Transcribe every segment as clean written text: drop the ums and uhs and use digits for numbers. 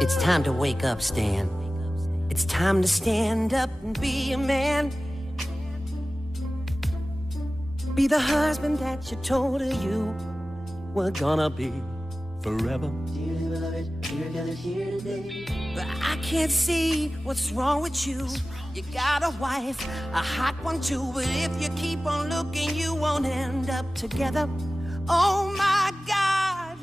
It's time to wake up, Stan. It's time to stand up and be a man. Be the husband that you told her you were gonna be forever. Dear beloved, you're gathered here today. But I can't see what's wrong with you. You got a wife, a hot one too. But if you keep on looking, you won't end up together. Oh my God,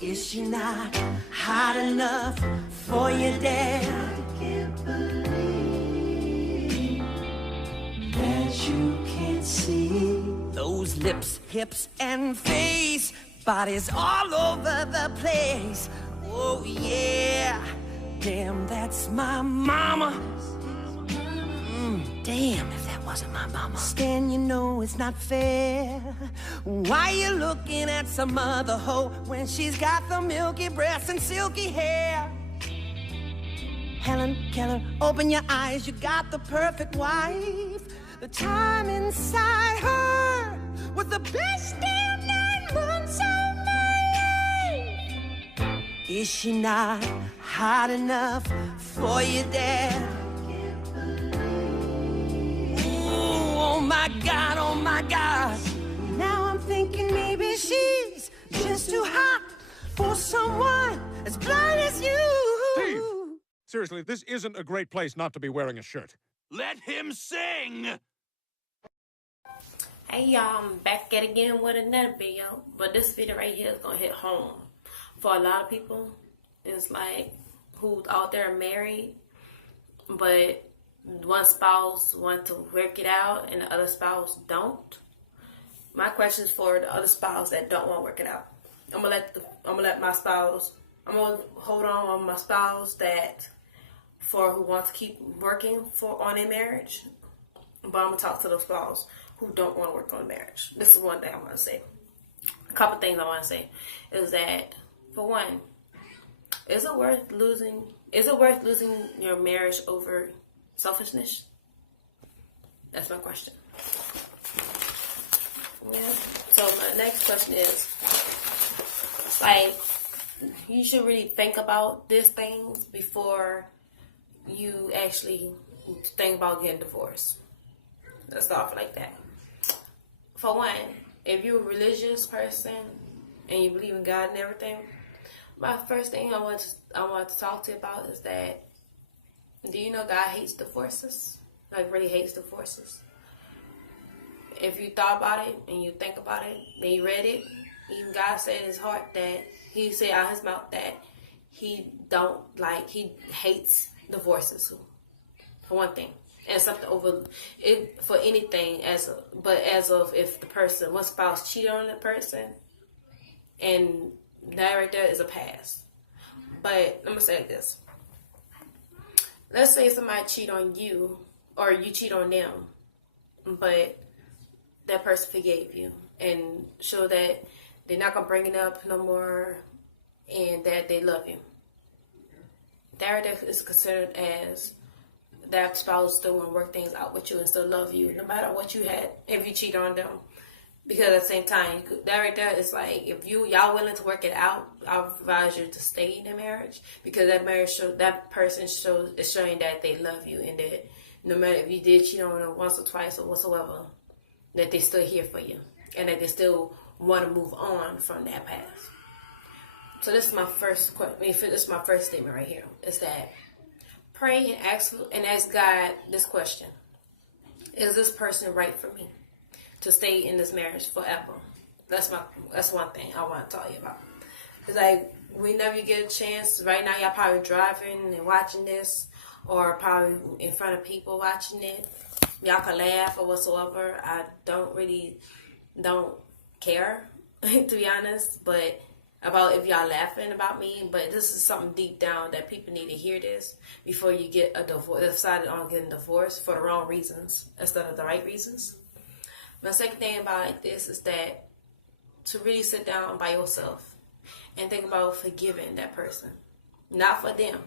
is she not hot enough for your dad? I can't believe that you can't see those lips, hips, and face, bodies all over the place. Oh yeah, damn, that's my mama. Damn, if that wasn't my mama. Stan, you know it's not fair. Why you looking at some other hoe when she's got the milky breasts and silky hair? Helen Keller, open your eyes, you got the perfect wife. The time inside her was the best damn 9 months of my life. Is she not hot enough for your dad? Oh my God. Now I'm thinking maybe she's just too hot for someone as blind as you. Steve! Seriously, this isn't a great place not to be wearing a shirt. Let him sing! Hey y'all, I'm back at again with another video. But this video right here is gonna hit home. For a lot of people, it's like who's out there married, but one spouse wants to work it out and the other spouse don't. My question is for the other spouse that don't want to work it out. I'm gonna hold on my spouse that who wants to keep working on their marriage, but I'm gonna talk to the spouse who don't want to work on marriage. This is one thing I want to say. A couple things I want to say is that, for one, is it worth losing your marriage over selfishness? That's my question. Yeah. So my next question is, like, you should really think about these things before you actually think about getting divorced. Let's start off like that. For one, if you're a religious person and you believe in God and everything, my first thing I want to talk to you about is that, do you know God hates divorces? Like, really hates divorces. If you thought about it and you think about it and you read it, even God said in his heart that he said out his mouth that he hates divorces, for one thing. And something over it for anything as of if one spouse cheated on the person, and that right there is a pass. But I'm gonna say like this. Let's say somebody cheat on you or you cheat on them, but that person forgave you and show that they're not gonna bring it up no more and that they love you. That right there is considered as that spouse still want to work things out with you and still love you no matter what you had if you cheat on them. Because at the same time, that right there is like, if y'all willing to work it out, I'll advise you to stay in the marriage, because that person is showing that they love you and that no matter if you did cheat on them once or twice or whatsoever, that they still here for you and that they still want to move on from that past. So this is my first this is my first statement right here, is that pray and ask God this question: is this person right for me to stay in this marriage forever? That's one thing I want to talk to you about. It's like, whenever you get a chance, right now y'all probably driving and watching this, or probably in front of people watching it. Y'all can laugh or whatsoever. I don't care, to be honest, but about if y'all laughing about me, but this is something deep down that people need to hear this before you get a divorce, decided on getting divorced for the wrong reasons instead of the right reasons. My second thing about like this is that to really sit down by yourself and think about forgiving that person, not for them,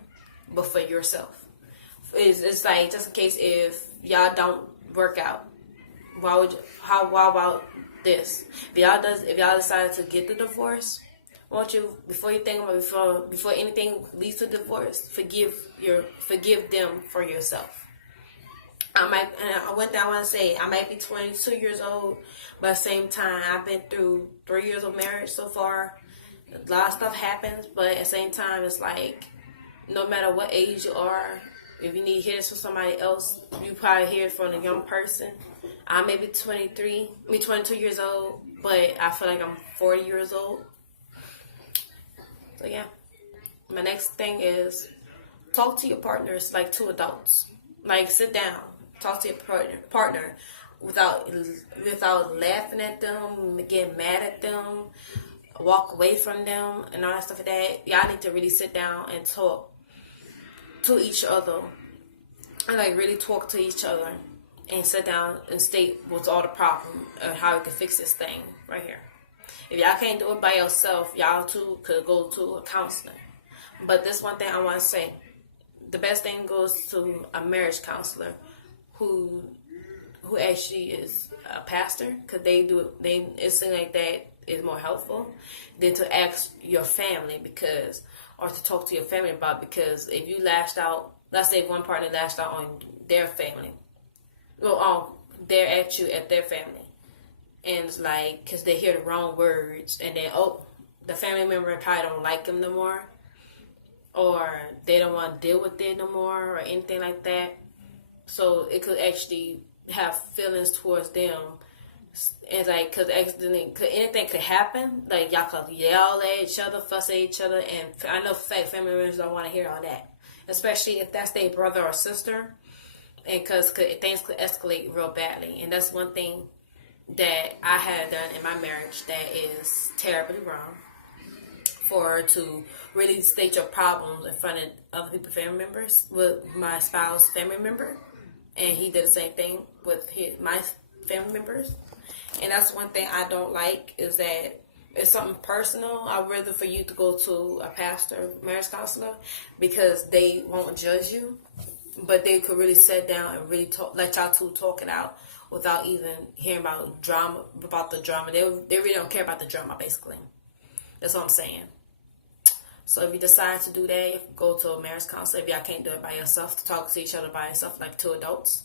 but for yourself. It's like, just in case if y'all don't work out, why about this? If y'all decided to get the divorce, I want you, before you think about before anything leads to divorce, forgive them for yourself. I want to say I might be 22 years old, but at the same time, I've been through 3 years of marriage so far. A lot of stuff happens, but at the same time, it's like, no matter what age you are, if you need to hear this from somebody else, you probably hear it from a young person. I may be 22 years old, but I feel like I'm 40 years old. So yeah, my next thing is talk to your partners like two adults. Like, sit down, talk to your partner without laughing at them, getting mad at them, walk away from them, and all that stuff like that. Y'all need to really sit down and talk to each other, and like really talk to each other, and sit down and state what's all the problem and how we can fix this thing right here. If y'all can't do it by yourself, y'all too could go to a counselor. But this one thing I want to say, the best thing goes to a marriage counselor who actually is a pastor, because it seems like that is more helpful than to ask your family, or to talk to your family about, because if you lashed out, let's say one partner lashed out on their family, they're at you at their family, and it's like, because they hear the wrong words, and then the family member probably don't like them no more, or they don't want to deal with it no more, or anything like that. So it could actually have feelings towards them. And like, cause anything could happen. Like, y'all could yell at each other, fuss at each other, and I know family members don't want to hear all that, especially if that's their brother or sister, and cause things could escalate real badly. And that's one thing that I had done in my marriage that is terribly wrong, for to really state your problems in front of other people's family members. With my spouse's family member, and he did the same thing with my family members. And that's one thing I don't like, is that it's something personal. I'd rather for you to go to a pastor, marriage counselor, because they won't judge you, but they could really sit down and really let y'all two talk it out without even hearing about the drama. They really don't care about the drama, basically. That's what I'm saying. So if you decide to do that, go to a marriage counselor. If y'all can't do it by yourself, to talk to each other by yourself like two adults.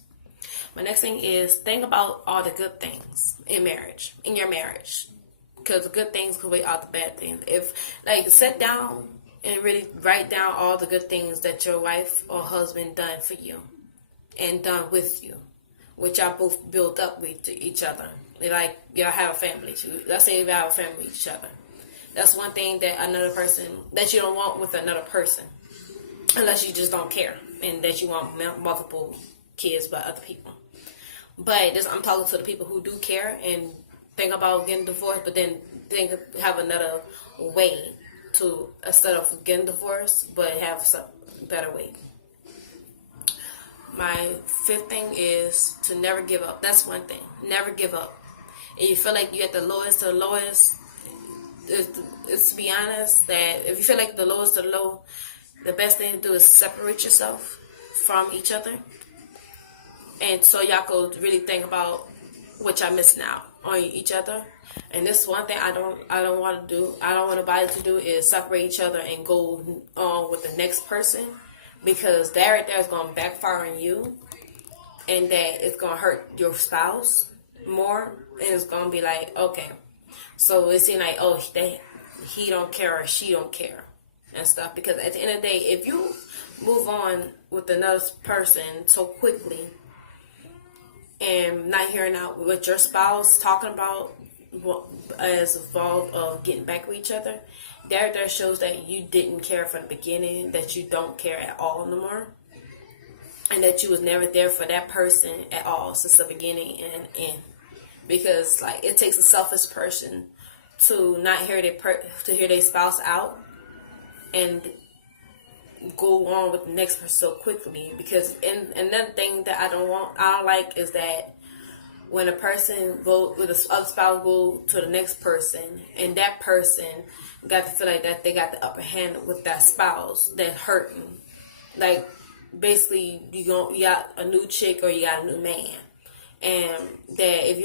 My next thing is, think about all the good things in your marriage. Because the good things could weigh out the bad things. Sit down and really write down all the good things that your wife or husband done for you and done with you, which y'all both built up with each other. Like, y'all have a family. Let's say y'all have a family with each other. That's one thing that that you don't want with another person, unless you just don't care and that you want multiple kids by other people. But I'm talking to the people who do care and think about getting divorced, but then have another way to, instead of getting divorced, but have some better way. My fifth thing is to never give up. That's one thing. Never give up. If you feel like you're at the lowest of the lowest, it's to be honest, that if you feel like the lowest of the low, the best thing to do is separate yourself from each other. And so y'all could really think about what y'all missing out on each other. And this one thing I don't want to do. I don't want nobody to do is separate each other and go on with the next person, because that right there is going to backfire on you, and that it's going to hurt your spouse more. And it's going to be like, okay, so it seems like, he don't care or she don't care and stuff. Because at the end of the day, if you move on with another person so quickly and not hearing out what your spouse talking about as involved of getting back with each other, that shows that you didn't care from the beginning, that you don't care at all no more, and that you was never there for that person at all since the beginning and end. Because like, it takes a selfish person to not hear their spouse out and go on with the next person so quickly. Because another thing that I don't like is that when a person with the other spouse go to the next person, and that person got to feel like that they got the upper hand with that spouse that's hurting. Like, basically, you got a new chick or you got a new man, and that if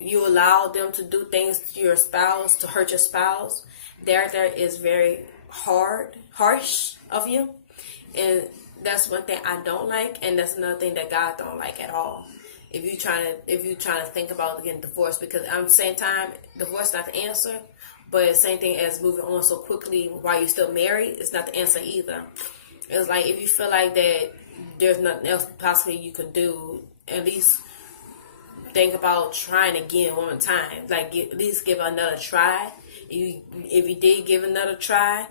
you allow them to do things to your spouse, to hurt your spouse, there is very harsh of you, and that's one thing I don't like, and that's another thing that God don't like at all. If you trying to think about getting divorced, because at the same time, divorce not the answer, but same thing as moving on so quickly while you're still married, it's not the answer either. It's like if you feel like that there's nothing else possibly you could do, at least think about trying again one more time. Like at least give another try. If you did give another try,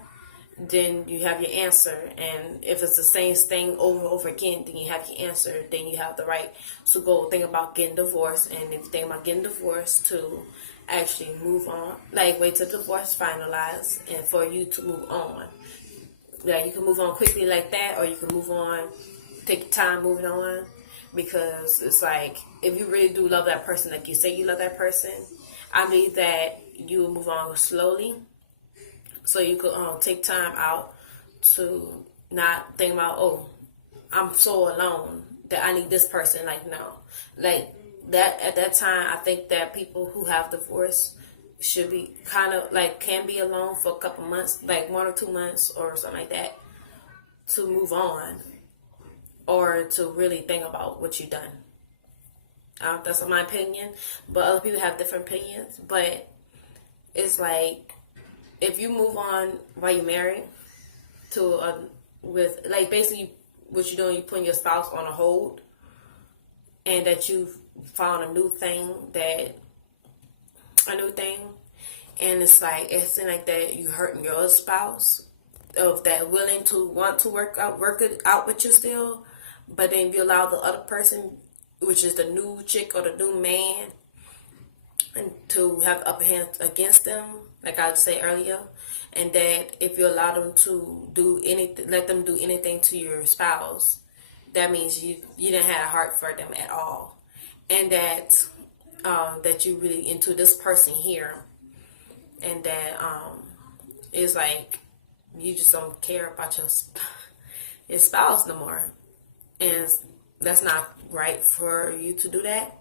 then you have your answer. And if it's the same thing over and over again, then you have your answer. Then you have the right to go think about getting divorced. And if you think about getting divorced, to actually move on. Like wait till divorce finalized and for you to move on. Like you can move on quickly like that, or you can move on, take your time moving on. Because it's like, if you really do love that person, like you say you love that person, I believe that you will move on slowly. So you could take time out to not think about, oh, I'm so alone that I need this person. Like, no. Like, that at that time, I think that people who have divorced should be kind of, like, can be alone for a couple months, like 1 or 2 months or something like that, to move on. Or to really think about what you've done. That's my opinion. But other people have different opinions. But it's like, if you move on while you're married with like basically what you're doing, you're putting your spouse on a hold, and that you found a new thing, and it's like like that you hurting your spouse of that willing to want to work it out with you still. But then if you allow the other person, which is the new chick or the new man, and to have the upper hand against them, like I said earlier, and that if you allow them to do anything, let them do anything to your spouse, that means you didn't have a heart for them at all, and that that you really into this person here, and that it's like you just don't care about your spouse no more. And that's not right for you to do that.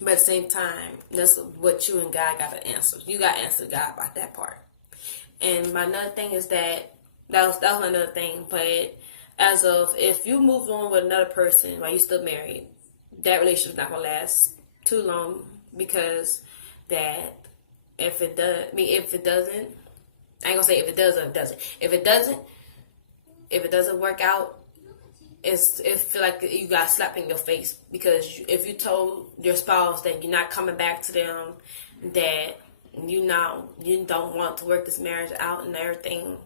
But at the same time, that's what you and God got to answer. You got to answer God about that part. And my another thing is that was another thing. But as of, if you move on with another person while you're still married, that relationship's not going to last too long. Because that if it doesn't, I ain't going to say if it does or it doesn't. If it doesn't work out, it feel like you got slapped in your face, because if you told your spouse that you're not coming back to them, that you don't want to work this marriage out and everything,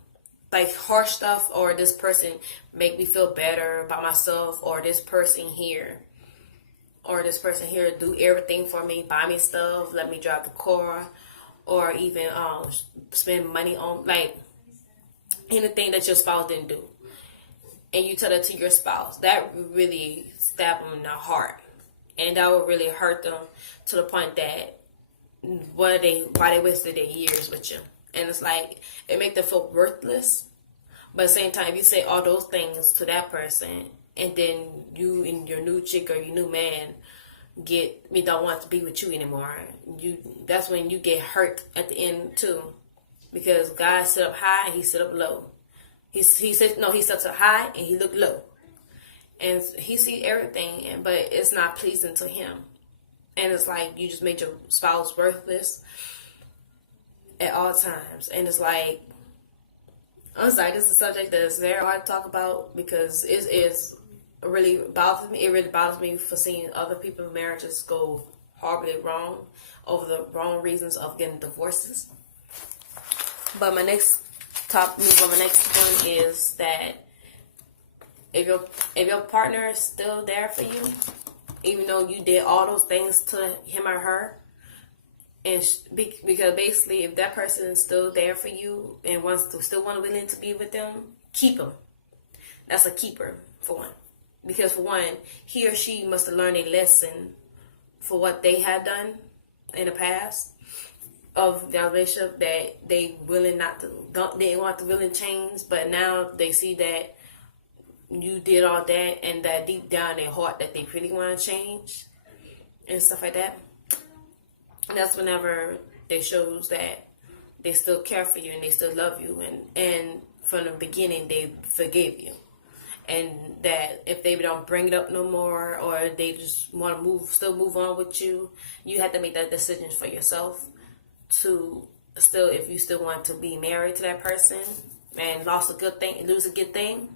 like harsh stuff, or this person make me feel better about myself, or this person here do everything for me, buy me stuff, let me drive the car, or even spend money on like anything that your spouse didn't do. And you tell that to your spouse, that really stab them in the heart, and that will really hurt them to the point that why they wasted their years with you. And it's like, it make them feel worthless. But at the same time, if you say all those things to that person, and then you and your new chick or your new man don't want to be with you anymore, that's when you get hurt at the end too, because God sit up high and he sit up low. He sits up high and he look low, and he see everything, but it's not pleasing to him. And it's like you just made your spouse worthless at all times. And it's like, I'm sorry, this is a subject that is very hard to talk about, because it really bothers me. It really bothers me for seeing other people's marriages go horribly wrong over the wrong reasons of getting divorces. But my next one is that if your partner is still there for you, even though you did all those things to him or her, and because basically if that person is still there for you and willing to be with them, keep them. That's a keeper for one, because for one, he or she must have learned a lesson for what they had done in the past of their relationship, that they want to really change, but now they see that you did all that, and that deep down in their heart that they really want to change and stuff like that. And that's whenever they shows that they still care for you and they still love you, and from the beginning they forgave you. And that if they don't bring it up no more, or they just want to still move on with you, you have to make that decision for yourself to still, if you still want to be married to that person and lose a good thing,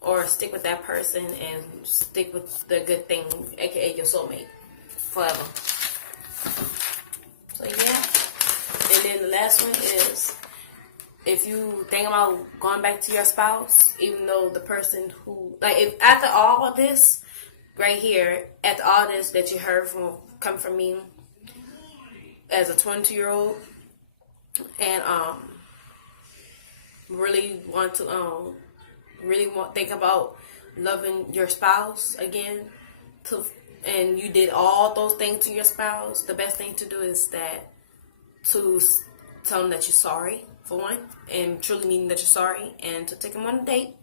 or stick with that person and stick with the good thing, aka your soulmate, forever. So yeah. And then the last one is, if you think about going back to your spouse, even though the person who, like, if after all of this right here, after all this that you heard come from me as a 22-year-old, and really want to think about loving your spouse again, and you did all those things to your spouse, the best thing to do is to tell them that you're sorry, for one, and truly meaning that you're sorry, and to take them on a date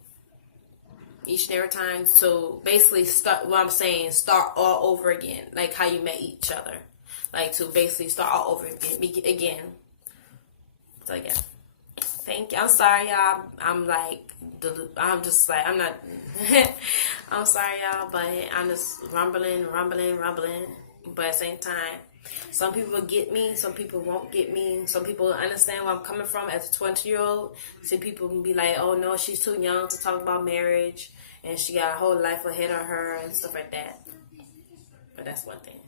each and every time. So basically, start all over again, like how you met each other, like to basically start all over again. So yeah, thank you. I'm sorry, y'all. I'm not. I'm sorry, y'all, but I'm just rumbling. But at the same time, some people will get me, some people won't get me. Some people understand where I'm coming from as a 20-year-old. Some people can be like, oh no, she's too young to talk about marriage, and she got a whole life ahead of her and stuff like that. But that's one thing.